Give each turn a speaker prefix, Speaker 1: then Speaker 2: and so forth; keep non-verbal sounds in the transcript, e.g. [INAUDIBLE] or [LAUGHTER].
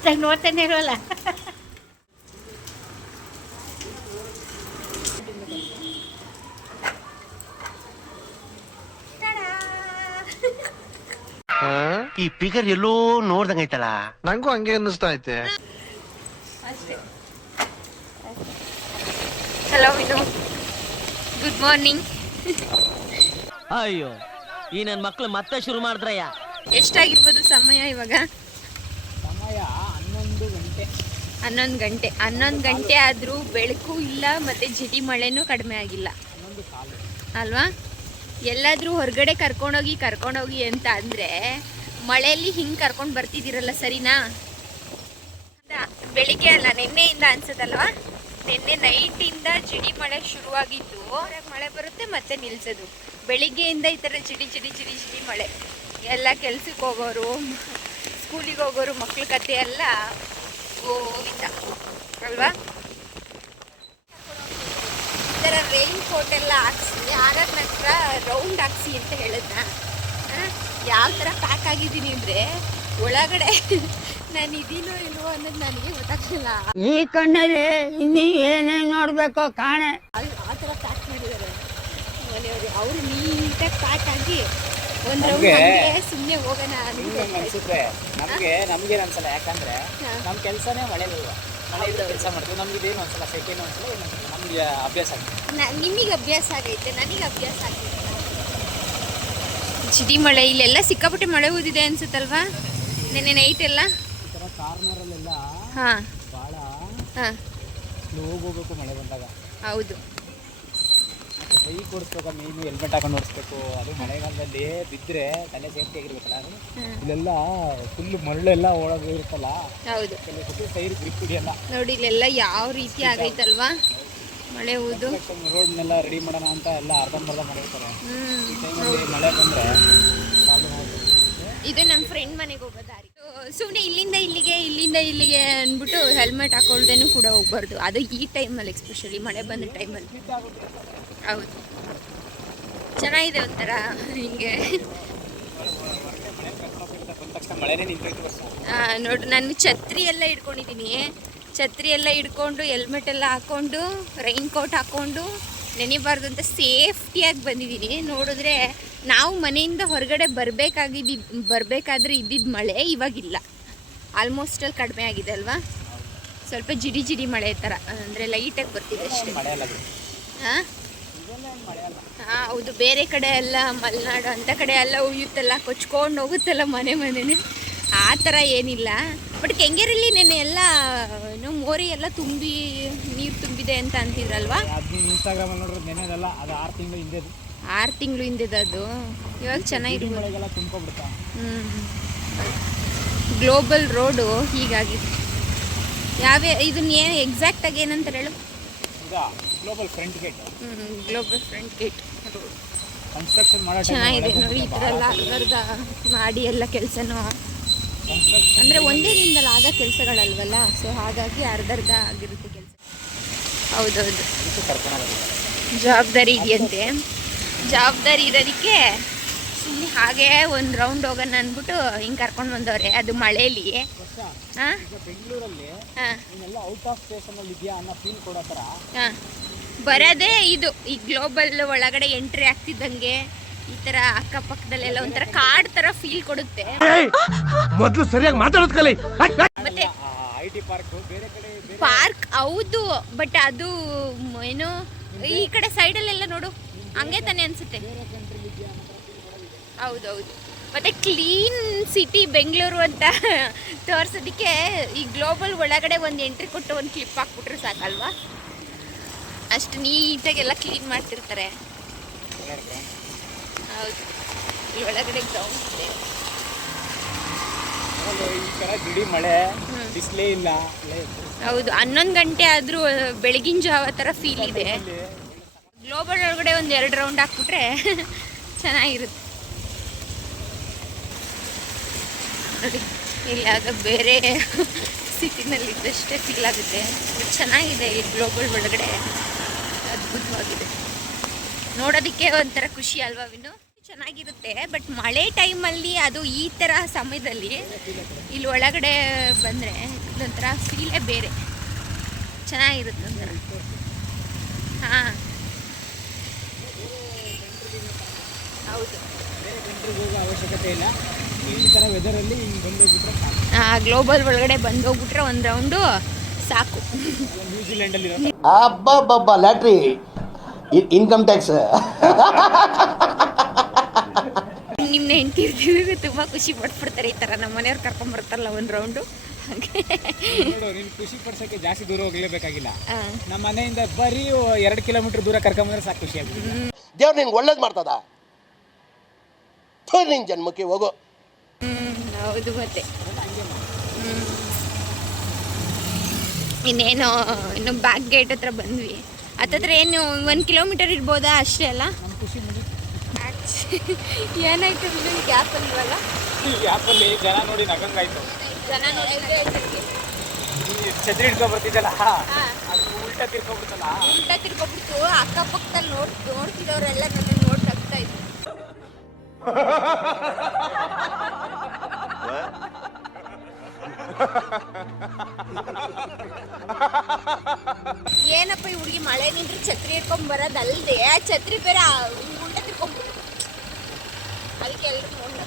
Speaker 1: ಅಷ್ಟಾಗಿ ನೋಡ್ತಾನೆ ಇರೋಲ್ಲ
Speaker 2: ಈ ಫಿಗರ್ ಎಲ್ಲೋ ನೋಡ್ದಂಗೈತಲ್ಲ
Speaker 3: ನಂಗೂ ಹಂಗೆ ಅನ್ನಿಸ್ತಾ ಐತೆ
Speaker 4: ಹಲೋ ಇದು. ಗುಡ್ ಮಾರ್ನಿಂಗ್
Speaker 5: ಅಯ್ಯೋ ಈ ನನ್ನ ಮಕ್ಳು ಮತ್ತೆ ಶುರು ಮಾಡಿದ್ರಯ್ಯ.
Speaker 4: ಎಷ್ಟಾಗಿರ್ಬೋದು ಸಮಯ ಇವಾಗ? ಹನ್ನೊಂದು ಗಂಟೆ. ಹನ್ನೊಂದು ಗಂಟೆ ಆದರೂ ಬೆಳಕು ಇಲ್ಲ ಮತ್ತು ಜಿಡಿ ಮಳೆನೂ ಕಡಿಮೆ ಆಗಿಲ್ಲ. ಅಲ್ವಾ? ಎಲ್ಲಾದರೂ ಹೊರಗಡೆ ಕರ್ಕೊಂಡೋಗಿ ಕರ್ಕೊಂಡೋಗಿ ಅಂತ ಅಂದರೆ ಮಳೆಯಲ್ಲಿ ಹಿಂಗೆ ಕರ್ಕೊಂಡು ಬರ್ತಿದ್ದೀರಲ್ಲ ಸರಿನಾ? ಬೆಳಿಗ್ಗೆ ಅಲ್ಲ, ನಿನ್ನೆಯಿಂದ ಅನ್ಸತ್ತಲ್ವಾ? ನಿನ್ನೆ ನೈಟಿಂದ ಜಿಡಿ ಮಳೆ ಶುರುವಾಗಿದ್ದು ಮಳೆ ಬರುತ್ತೆ ಮತ್ತೆ ನಿಲ್ಸೋದು. ಬೆಳಿಗ್ಗೆಯಿಂದ ಈ ಥರ ಜಿಡಿ ಜಿಡಿ ಜಿಡಿ ಜಿಡಿ ಮಳೆ. ಎಲ್ಲ ಕೆಲ್ಸಕ್ಕೆ ಹೋಗೋರು, ಸ್ಕೂಲಿಗೆ ಹೋಗೋರು, ಮಕ್ಳ ಕತೆ ಎಲ್ಲ ಗೋವಿಂದ ಅಲ್ವಾ? ಈ ಥರ ರೈನ್ ಕೋಟ್ ಎಲ್ಲ ಹಾಕ್ಸಿ ಆಗಾಗ ನಂತರ ರೌಂಡ್ ಹಾಕ್ಸಿ ಅಂತ ಹೇಳಿದ್ನ? ಯಾವ ಥರ ಪ್ಯಾಕ್ ಆಗಿದ್ದೀನಿ ಅಂದರೆ ಒಳಗಡೆ [LAUGHS] ನಾನು ಇದೀನೋ ಇಲ್ವೋ ಅನ್ನೋದು ನನಗೆ ಗೊತ್ತಾಗ್ತಿಲ್ಲ
Speaker 1: ಈ ಕಣ್ಣಲ್ಲಿ ಇನ್ನಿ ಏನೇನು ನೋಡಬೇಕೋ ಕಾಣೆ.
Speaker 4: ಅಲ್ಲಿ ಆ ಥರ ಪ್ಯಾಕ್ ಮಾಡಿದ್ದಾರೆ ಮನೆಯವರು. ಅವರು ನೀಟಾಗಿ ಪ್ಯಾಕ್ ಆಗಿ ಒಂದು ರೌಂಡ್ ಸುಮ್ಮನೆ ಹೋಗೋಣ
Speaker 6: ಅನ್ಸುತ್ತೆ ನಮ್ಗೆ ನಮ್ಗೆ ಅನ್ಸಲ್ಲ ಯಾಕಂದ್ರೆ
Speaker 4: ನಮ್ಮ
Speaker 6: ಕೆಲಸನೇ ಕೆಲ್ಸನೇ ಮಳೆಲಿಲ್ವಾ ಮಳೆ ಕೆಲಸ ಮಾಡ್ತೀವಿ. ನಮ್ಗೆ ಇದೇನು ಅನ್ಸಲ್ಲ ಸೆಕೆಂಡ್ ಅನ್ಸಲ್ಲ ನಮ್ಗೆ ಅಭ್ಯಾಸ
Speaker 4: ಆಗುತ್ತೆ. ನಿಮಗೆ ಅಭ್ಯಾಸ ಆಗೈತೆ ನನಗೆ ಅಭ್ಯಾಸ ಆಗೈತೆ. ಜಿಡಿ ಮಳೆ ಇಲ್ಲೆಲ್ಲ ಸಿಕ್ಕಾಪಟ್ಟೆ ಮಳೆ ಊದಿದೆ ಅನ್ಸುತ್ತಲ್ವಾ? ನೆನ್ನೆ ನೈಟ್ ಎಲ್ಲ?
Speaker 6: ಕಾರ್ನರಲ್ಲೆಲ್ಲ
Speaker 4: ಹಾಂ.
Speaker 6: ಭಾಳ
Speaker 4: ಹಾಂ.
Speaker 6: ಹೋಗ್ಬೇಕು ಮಳೆ ಬಂದಾಗ.
Speaker 4: ಹೌದು.
Speaker 6: ಮತ್ತೆ ಬೈಕ್ ಮೀನು ಹೆಲ್ಮೆಟ್ ಹಾಕೊಂಡು ಓಡಿಸ್ಬೇಕು. ಅದು ಮಳೆಗಾಲದಲ್ಲಿ ಬಿದ್ದರೆ ತಲೆ ಸೇಫ್ಟಿ ಆಗಿರ್ಬೇಕಲ್ಲ ಅದು. ಇಲ್ಲೆಲ್ಲ ಫುಲ್ ಮರಳೆಲ್ಲ ಇರುತ್ತಲ್ಲ?
Speaker 4: ಹೌದು.
Speaker 6: ಕೆಲವು ಸತಿ ಟೈರ್ ಗ್ರಿಪ್ ಇಡಿಯಲ್ಲ
Speaker 4: ನೋಡಿ ಇಲ್ಲೆಲ್ಲ ಯಾವ ರೀತಿ ಆಗೈತಲ್ವಾ? ಮಳೆ ಊದು
Speaker 6: ರೋಡ್ನೆಲ್ಲ ರೆಡಿ ಮಾಡೋಣ ಅಂತ ಎಲ್ಲ ಅರ್ಧಂಬರ್ಧ ಮಾಡಿರ್ತಾರೆ.
Speaker 4: ಹ್ಮ್
Speaker 6: ಈ ಟೈಮಲ್ಲಿ ಮಳೆ ಬಂದ್ರೆ ಪ್ರಾಬ್ಲಮ್ ಆಗುತ್ತೆ
Speaker 4: ಇದು ನಮ್ಮ ಫ್ರೆಂಡ್ ಮನೆಗೆ ಹೋಗೋ ದಾರಿ. ಸುಮ್ಮನೆ ಇಲ್ಲಿಂದ ಇಲ್ಲಿಗೆ ಇಲ್ಲಿಂದ ಇಲ್ಲಿಗೆ ಅಂದ್ಬಿಟ್ಟು ಹೆಲ್ಮೆಟ್ ಹಾಕೊಳ್ದೇನು ಕೂಡ ಹೋಗ್ಬಾರ್ದು. ಅದು ಈ ಟೈಮಲ್ಲಿ ಎಸ್ಪೆಷಲಿ ಮಳೆ ಬಂದ ಟೈಮಲ್ಲಿ ಹೌದು. ಚೆನ್ನಾಗಿದೆ ಒಂಥರ ಹಿಂಗೆ. ನೋಡು, ನಾನು ಛತ್ರಿ ಎಲ್ಲ ಇಟ್ಕೊಂಡಿದ್ದೀನಿ. ಛತ್ರಿ ಎಲ್ಲ ಹಿಡ್ಕೊಂಡು ಹೆಲ್ಮೆಟ್ ಎಲ್ಲ ಹಾಕ್ಕೊಂಡು ರೈನ್ ಕೋಟ್ ಹಾಕ್ಕೊಂಡು ನೆನಿಬಾರ್ದು ಅಂತ ಸೇಫ್ಟಿಯಾಗಿ ಬಂದಿದ್ದೀನಿ. ನೋಡಿದ್ರೆ ನಾವು ಮನೆಯಿಂದ ಹೊರಗಡೆ ಬರಬೇಕಾಗಿದ್ದು ಬರಬೇಕಾದ್ರೆ ಇದ್ದಿದ್ದ ಮಳೆ ಇವಾಗಿಲ್ಲ. ಆಲ್ಮೋಸ್ಟ್ ಅಲ್ಲಿ ಕಡಿಮೆ ಆಗಿದೆ ಅಲ್ವಾ? ಸ್ವಲ್ಪ ಜಿಡಿ ಜಿಡಿ ಮಳೆ ಥರ ಅಂದರೆ ಲೈಟಾಗಿ ಬರ್ತಿದೆ ಅಷ್ಟೇ. ಹಾಂ? ಹಾಂ ಹೌದು. ಬೇರೆ ಕಡೆ ಎಲ್ಲ ಮಲೆನಾಡು ಅಂಥ ಕಡೆ ಎಲ್ಲ ಉಯ್ಯುತ್ತಲ್ಲ ಕೊಚ್ಕೊಂಡು ಹೋಗುತ್ತಲ್ಲ ಮನೆ ಮನೆನೇ. ಆ ಥರ ಏನಿಲ್ಲ. ಬಟ್ ಕೆಂಗೇರಿಲಿ ನೆನ್ನೆ ಎಲ್ಲ ಏನು ಎಲ್ಲ ತುಂಬಿ ನೀರು ತುಂಬಿದೆ ಅಂತ ಅಂತಿದ್ರಲ್ವಾ?
Speaker 6: ಇನ್ಸ್ಟಾಗ್ರಾಮ್ ನೋಡಿದ್ರೆ ನೆನೆದಲ್ಲ ಅದು ಆರು ತಿಂಗಳು ಹಿಂದೆ
Speaker 4: ಆರು ತಿಂಗಳು ಹಿಂದೆದದು ಇವಾಗ ಚೆನ್ನಾಗಿರ್ಬೋದು
Speaker 6: ಮಳೆಗೆಲ್ಲ ತುಂಬ್ಕೊಬಿಡ್ತಾ
Speaker 4: ಹ್ಞೂ ಗ್ಲೋಬಲ್ ರೋಡು ಹೀಗಾಗಿ. ಯಾವೇ ಇದನ್ನ ಏನು ಎಕ್ಸಾಕ್ಟಾಗಿ ಏನಂತ ಹೇಳು?
Speaker 6: ಗ್ಲೋಬಲ್ ಫ್ರಂಟ್ ಗೇಟ್
Speaker 4: ಹ್ಞೂ ಗ್ಲೋಬಲ್ ಫ್ರಂಟ್ ಗೇಟ್
Speaker 6: ಕನ್ಸ್ಟ್ರಕ್ಷನ್ ಮಾಡೋ
Speaker 4: ಚೆನ್ನಾಗಿದೆ ನೋಡಿ ಈ ಥರ ಎಲ್ಲ ಅರ್ಧ ಮಾಡಿ ಎಲ್ಲ ಕೆಲಸನೂ. ಅಂದರೆ ಒಂದೇ ದಿನದಲ್ಲಿ ಆಗ ಕೆಲಸಗಳಲ್ವಲ್ಲ? ಸೊ ಹಾಗಾಗಿ ಅರ್ಧರ್ಧ ಆಗಿರುತ್ತೆ ಕೆಲಸ. ಹೌದೌದು. ಜವಾಬ್ದಾರಿ ಇದೆಯಂತೆ ಜವಾಬ್ದಾರಿ ಇರೋದಕ್ಕೆ ಸುಮ್ಮನೆ ಹಾಗೆ ಒಂದು ರೌಂಡ್ ಹೋಗೋಣ ಅಂದ್ಬಿಟ್ಟು ಹಿಂಗೆ ಕರ್ಕೊಂಡು ಬಂದವ್ರೆ, ಅದು ಮಳೆಯಲ್ಲಿ ಹಾಂ? ಬರೋದೇ ಇದು, ಈ ಗ್ಲೋಬಲ್ ಒಳಗಡೆ ಎಂಟ್ರಿ ಆಗ್ತಿದ್ದಂಗೆ. ಈ ಥರ ಅಕ್ಕಪಕ್ಕದಲ್ಲೆಲ್ಲ ಒಂಥರ ಕಾಡ್ ತರ ಫೀಲ್ ಕೊಡುತ್ತೆ.
Speaker 2: ಮೊದಲು ಸರಿಯಾಗಿ ಮಾತಾಡೋದ್ ಕಲಿ.
Speaker 4: ಮತ್ತೆ
Speaker 6: ಪಾರ್ಕ್ ಬೇರೆ ಕಡೆ ಬೇರೆ
Speaker 4: ಪಾರ್ಕ್ ಹೌದು ಬಟ್ ಅದು ಏನು ಈ ಕಡೆ ಸೈಡ್ ಅಲ್ಲೆಲ್ಲ ನೋಡು ಹಂಗೆ ತಾನೇ ಅನ್ಸುತ್ತೆ. ಹೌದೌದು. ಮತ್ತೆ ಕ್ಲೀನ್ ಸಿಟಿ ಬೆಂಗಳೂರು ಅಂತ ತೋರ್ಸೋದಕ್ಕೆ ಈ ಗ್ಲೋಬಲ್ ಒಳಗಡೆ ಒಂದು ಎಂಟ್ರಿ ಕೊಟ್ಟು ಒಂದು ಕ್ಲಿಪ್ ಹಾಕ್ಬಿಟ್ರೆ ಸಾಕಲ್ವಾ? ಅಷ್ಟು ನೀಟಾಗೆಲ್ಲ ಕ್ಲೀನ್ ಮಾಡ್ತಿರ್ತಾರೆ. ಹೌದು. ಇಲ್ಲಿ ಒಳಗಡೆ ಗ್ರೌಂಡ್ ಇದೆ.
Speaker 6: ಈ ಥರ ಗಿಡಿ ಮಳೆ ಬಿಸಿಲೇ ಇಲ್ಲ
Speaker 4: ಹೌದು ಹನ್ನೊಂದು ಗಂಟೆ ಆದ್ರೂ ಬೆಳಗಿನ ಜಾವ ಥರ ಫೀಲ್ ಇದೆ. ಗ್ಲೋಬಲ್ ಒಳಗಡೆ ಒಂದ್ ಎರಡು ರೌಂಡ್ ಹಾಕ್ಬಿಟ್ರೆ [LAUGHS] ಚೆನ್ನಾಗಿರುತ್ತೆ. ನೋಡಿ ಇಲ್ಲಾಗ ಬೇರೆ ಸಿಟಿನಲ್ಲಿ ಇದ್ದಷ್ಟೇ ಫೀಲ್ ಆಗುತ್ತೆ. ಚೆನ್ನಾಗಿದೆ ಈ ಗ್ಲೋಬಲ್ ಒಳಗಡೆ. ಅದ್ಭುತವಾಗಿದೆ. ನೋಡೋದಕ್ಕೆ ಒಂಥರ ಖುಷಿ ಅಲ್ವಾ ವಿನು? ಚೆನ್ನಾಗಿರುತ್ತೆ ಬಟ್ ಮಳೆ ಟೈಮಲ್ಲಿ ಅದು ಈ ಥರ ಸಮಯದಲ್ಲಿ ಇಲ್ಲಿ ಒಳಗಡೆ ಬಂದರೆ ಇದೊಂಥರ ಫೀಲೇ ಬೇರೆ. ಚೆನ್ನಾಗಿರುತ್ತೆ ಒಂಥರ. ಹಾಂ. ಹೌದು
Speaker 6: ಅವಶ್ಯಕತೆ ಇಲ್ಲ
Speaker 4: ಗ್ಲೋಬಲ್ ಒಳಗಡೆ ಬಂದೋಗ್ಬಿಟ್ರೆ ಒಂದ್ ರೌಂಡು ಸಾಕು.
Speaker 7: ಅಬ್ಬಬ್ಬಬ್ಬ, ಲ್ಯಾಟ್ರಿ ಇನ್ಕಮ್ ಟ್ಯಾಕ್ಸ್ [LAUGHS]
Speaker 4: ನಿಮ್ಮ ಹೆಂಡ್ತಿರ್ತೀವಿ ತುಂಬ ಖುಷಿ ಪಡ್ಬಿಡ್ತಾರೆ ಈ ಥರ ನಮ್ಮ ಮನೆಯವ್ರು ಕರ್ಕೊಂಬರ್ತಾರಲ್ಲ ಒಂದು ರೌಂಡು ಹಾಗೆ.
Speaker 6: ನೋಡು ನೀನು ಖುಷಿ ಪಡ್ಸೋಕ್ಕೆ ಜಾಸ್ತಿ ದೂರ ಹೋಗ್ಲೇಬೇಕಾಗಿಲ್ಲ. ನಮ್ಮ ಮನೆಯಿಂದ ಬರೀ ಎರಡು ಕಿಲೋಮೀಟರ್ ದೂರ ಕರ್ಕೊಂಬಂದ್ರೆ ಸಾಕು ಖುಷಿ ಆಗ್ತದೆ.
Speaker 7: ದೇವ್ರು ನಿನ್ಗೆ ಒಳ್ಳೇದು ಮಾಡ್ತದ? ಥೋ ನಿನ್ ಜನ್ಮಕ್ಕೆ ಹೋಗು.
Speaker 4: ಹ್ಮ್, ಹೌದು ಮತ್ತೆ. ಇನ್ನೇನು ಇನ್ನು ಬ್ಯಾಕ್ ಗೇಟ್ ಹತ್ರ ಬಂದ್ವಿ. ಹತ್ತತ್ರ ಏನು ಒಂದು ಕಿಲೋಮೀಟರ್ ಇರ್ಬೋದಾ ಅಷ್ಟೇ ಅಲ್ಲ?
Speaker 6: ನಮ್ಮ ಖುಷಿ ಮುಗಿ
Speaker 4: ಏನಾಯ್ತು ಗ್ಯಾಪ್ ಅಂದ್ರಲ್ಲ?
Speaker 6: ಈ ಅಲ್ಲಿ ಜನ ನೋಡಿ ನಗಂಗಾಯ್ತು.
Speaker 4: ಜನ
Speaker 6: ಈ ಛತ್ರಿ ಹಿಡ್ಕೊಂಡ್ ಬರ್ತಿದ್ದಲ್ಲ ಅದು ಉಲ್ಟಾ ತಿರ್ಕೊಬಿಡ್ತಲ್ಲ?
Speaker 4: ಉಲ್ಟಾ ತಿರ್ಕೊಬಿಡ್ತು. ಅಕ್ಕಪಕ್ಕದಲ್ಲಿ ನೋಡ್ ನೋಡ್ತಿದ್ದವರೆಲ್ಲ ನನ್ನ ನೋಡಿ ನಗ್ತಾ ಇದ್ರು. [LAUGHS] ಏನಪ್ಪ ಈ ಹುಡುಗಿ ಮಳೆ ನಿಂತ್ರೆ ಛತ್ರಿ ಹಿಡ್ಕೊಂಡ್ ಬರೋದಲ್ದೆ? ಆ ಛತ್ರಿ ಬೇರೆ ಉಲ್ಟ ತಿರ್ಕೊಂಡ್ಬಿಡ್ತು ಅದಕ್ಕೆ ಎಲ್ಲರೂ ನೋಡಿ ನಗ್ತಾರೆ